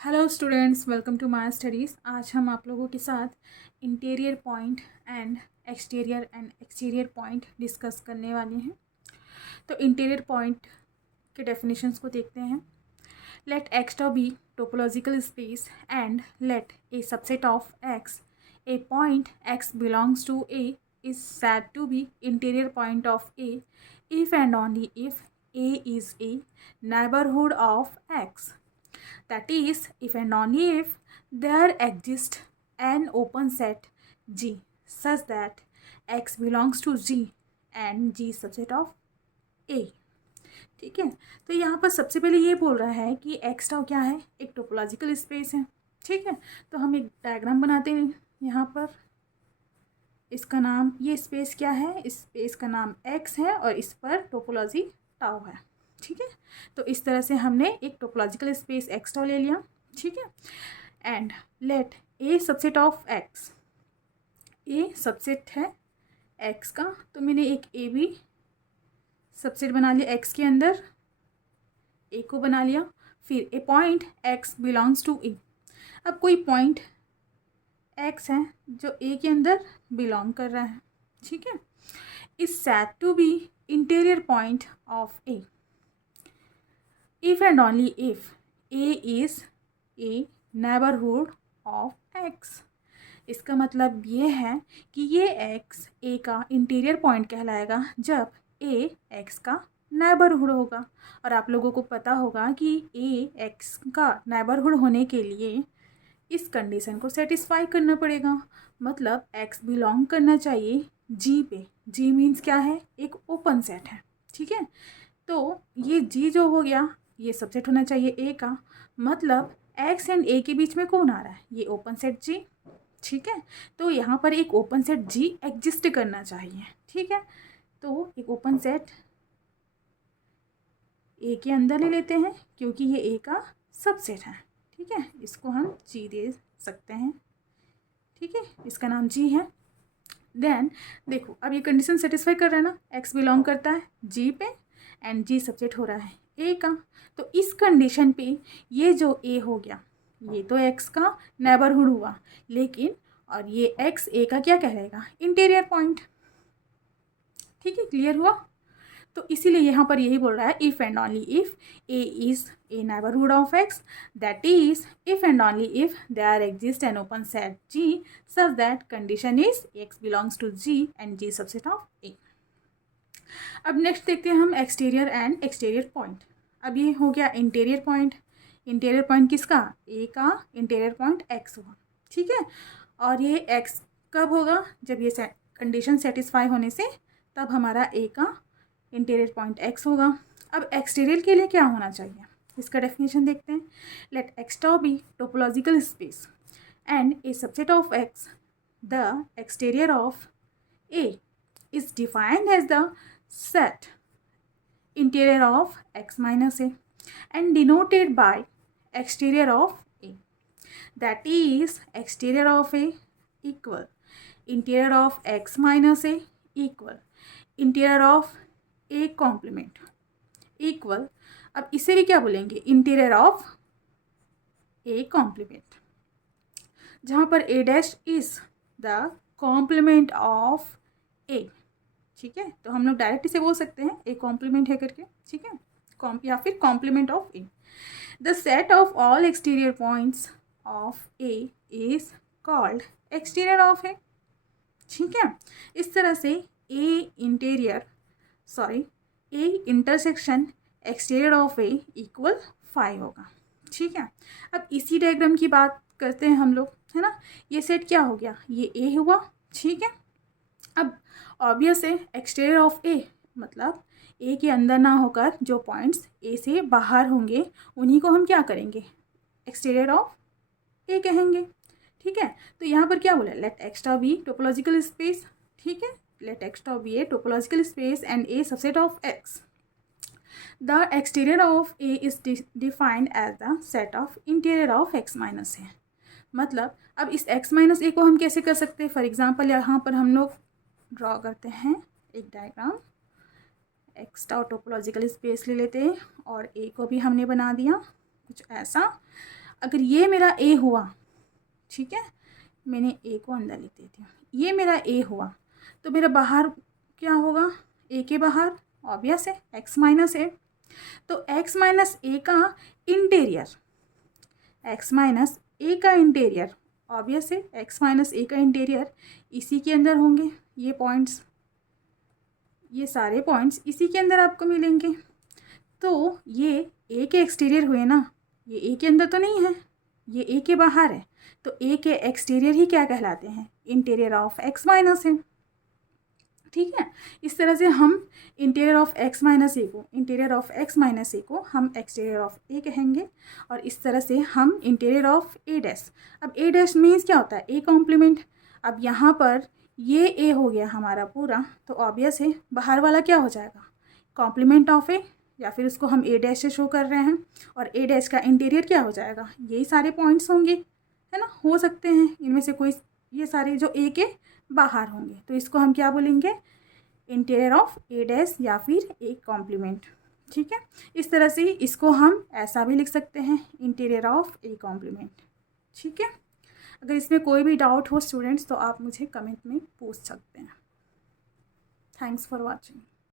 Hello students, welcome to my studies. आज हम आप लोगों के साथ interior point and exterior point discuss करने वाले हैं। तो इंटीरियर पॉइंट के डेफिनेशंस को देखते हैं। Let X tau be topological space and let A subset of X a point X belongs to A is said to be interior point of A if and only if A is a neighborhood of X. That is, if and only if there exists an open set G such that X belongs to G and G subset of A. ठीक है, तो यहाँ पर सबसे पहले ये बोल रहा है कि एक्स टाउ क्या है, एक टोपोलॉजिकल स्पेस है। ठीक है, तो हम एक डायग्राम बनाते हैं यहाँ पर। इसका नाम, ये स्पेस क्या है, इस स्पेस का नाम एक्स है और इस पर टोपोलॉजी टाउ है। ठीक है, तो इस तरह से हमने एक टोपोलॉजिकल स्पेस एक्स टाउ ले लिया। ठीक है, and let A subset of X, A subset है एक्स का, तो मैंने एक ए भी सबसेट बना लिया एक्स के अंदर, ए को बना लिया। फिर ए पॉइंट एक्स बिलोंग्स टू ए। अब कोई पॉइंट एक्स है जो ए के अंदर बिलोंग कर रहा है। ठीक है, is said to be interior point of A if and only if A is a neighborhood of X। इसका मतलब ये है कि ये X A का इंटीरियर पॉइंट कहलाएगा जब A X का नेबरहुड होगा। और आप लोगों को पता होगा कि A X का नेबरहुड होने के लिए इस कंडीशन को सेटिस्फाई करना पड़ेगा। मतलब X बिलोंग करना चाहिए G पे। G मीन्स क्या है, एक ओपन सेट है। ठीक है, तो ये G जो हो गया, ये सबसेट होना चाहिए ए का। मतलब एक्स एंड ए के बीच में कौन आ रहा है, ये ओपन सेट जी। ठीक है, तो यहाँ पर एक ओपन सेट जी एग्जिस्ट करना चाहिए। ठीक है, तो एक ओपन सेट ए के अंदर ले लेते हैं क्योंकि ये ए का सबसेट है। ठीक है, इसको हम जी दे सकते हैं। ठीक है, इसका नाम जी है। देन देखो, अब ये कंडीशन सेटिस्फाई कर रहा है ना, एक्स बिलोंग करता है जी पे एंड जी सबसेट हो रहा है ए का। तो इस कंडीशन पे ये जो ए हो गया, ये तो एक्स का नेबरहुड हुआ, लेकिन और ये एक्स ए का क्या कहलाएगा, इंटीरियर पॉइंट। ठीक है, क्लियर हुआ। तो इसीलिए यहाँ पर यही बोल रहा है, if and only if A is a neighbourhood of X, that is if and only if there exist an open set G such that condition is X belongs to G and G subset of A. अब next देखते हैं हम exterior and exterior point. अब ये हो गया interior point. Interior point किसका, ए का इंटीरियर पॉइंट एक्स हुआ। ठीक है, और ये एक्स कब होगा, जब ये कंडीशन सेटिस्फाई होने से तब हमारा ए का इंटीरियर पॉइंट एक्स होगा। अब एक्सटीरियर के लिए क्या होना चाहिए, इसका डेफिनेशन देखते हैं। Let X tau be topological space and A subset of X, the exterior of A is defined as the set interior of x minus a and denoted by exterior of a. That is, exterior of a equal interior of x minus a equal interior of a complement equal, अब इसे भी क्या बोलेंगे, interior of A complement, जहाँ पर A dash is the complement of A. ठीक है, तो हम लोग डायरेक्ट इसे बोल सकते हैं ए कॉम्प्लीमेंट है करके। ठीक है, या फिर complement of A. The set of all exterior points of A is called exterior of A. ठीक है, इस तरह से A intersection exterior of A equal 5 होगा। ठीक है, अब इसी डायग्राम की बात करते हैं हम लोग, है ना। ये सेट क्या हो गया, ये ए हुआ। ठीक है, अब ऑब्वियस है एक्सटीरियर ऑफ ए मतलब ए के अंदर ना होकर जो पॉइंट्स ए से बाहर होंगे उन्हीं को हम क्या करेंगे, एक्सटीरियर ऑफ ए कहेंगे। ठीक है, तो यहाँ पर क्या बोला, let X tau be topological space. ठीक है, let X tau be a topological space and A subset of X, the exterior of A is defined as the set of interior of X minus A. मतलब अब इस x minus ए को हम कैसे कर सकते हैं, फॉर एग्जाम्पल यहाँ पर हम लोग ड्रॉ करते हैं एक diagram. X tau topological space ले लेते हैं और ए को भी हमने बना दिया कुछ ऐसा। अगर ये मेरा ए हुआ, ठीक है, मैंने ए को अंदर लिख देती हूँ, ये मेरा ए हुआ, तो मेरा बाहर क्या होगा, ए के बाहर ऑब्वियस है एक्स माइनस ए। तो एक्स माइनस ए का इंटीरियर, एक्स माइनस ए का इंटीरियर ऑब्वियस है, एक्स माइनस ए का इंटीरियर इसी के अंदर होंगे, ये पॉइंट्स, ये सारे पॉइंट्स इसी के अंदर आपको मिलेंगे। तो ये ए के एक्सटीरियर हुए ना, ये ए के अंदर तो नहीं है, ये ए के बाहर है, तो ए के एक्सटीरियर ही क्या कहलाते हैं, इंटीरियर ऑफ एक्स माइनस ए। ठीक है, इस तरह से हम इंटीरियर ऑफ एक्स माइनस ए को, इंटीरियर ऑफ एक्स माइनस ए को हम एक्सटीरियर ऑफ ए कहेंगे, और इस तरह से हम इंटीरियर ऑफ ए डैश। अब ए डैश मीन्स क्या होता है, ए कॉम्प्लीमेंट। अब यहाँ पर ये ए हो गया हमारा पूरा, तो ऑब्वियस है बाहर वाला क्या हो जाएगा, कॉम्प्लीमेंट ऑफ ए, या फिर उसको हम ए डैश से शो कर रहे हैं, और ए डैश का इंटीरियर क्या हो जाएगा, यही सारे पॉइंट्स होंगे, है ना, हो सकते हैं इनमें से कोई, ये सारे जो ए के बाहर होंगे, तो इसको हम क्या बोलेंगे, इंटीरियर ऑफ ए डैश या फिर ए कॉम्प्लीमेंट। ठीक है, इस तरह से इसको हम ऐसा भी लिख सकते हैं, इंटीरियर ऑफ ए कॉम्प्लीमेंट। ठीक है, अगर इसमें कोई भी डाउट हो स्टूडेंट्स तो आप मुझे कमेंट में पूछ सकते हैं। Thanks for watching.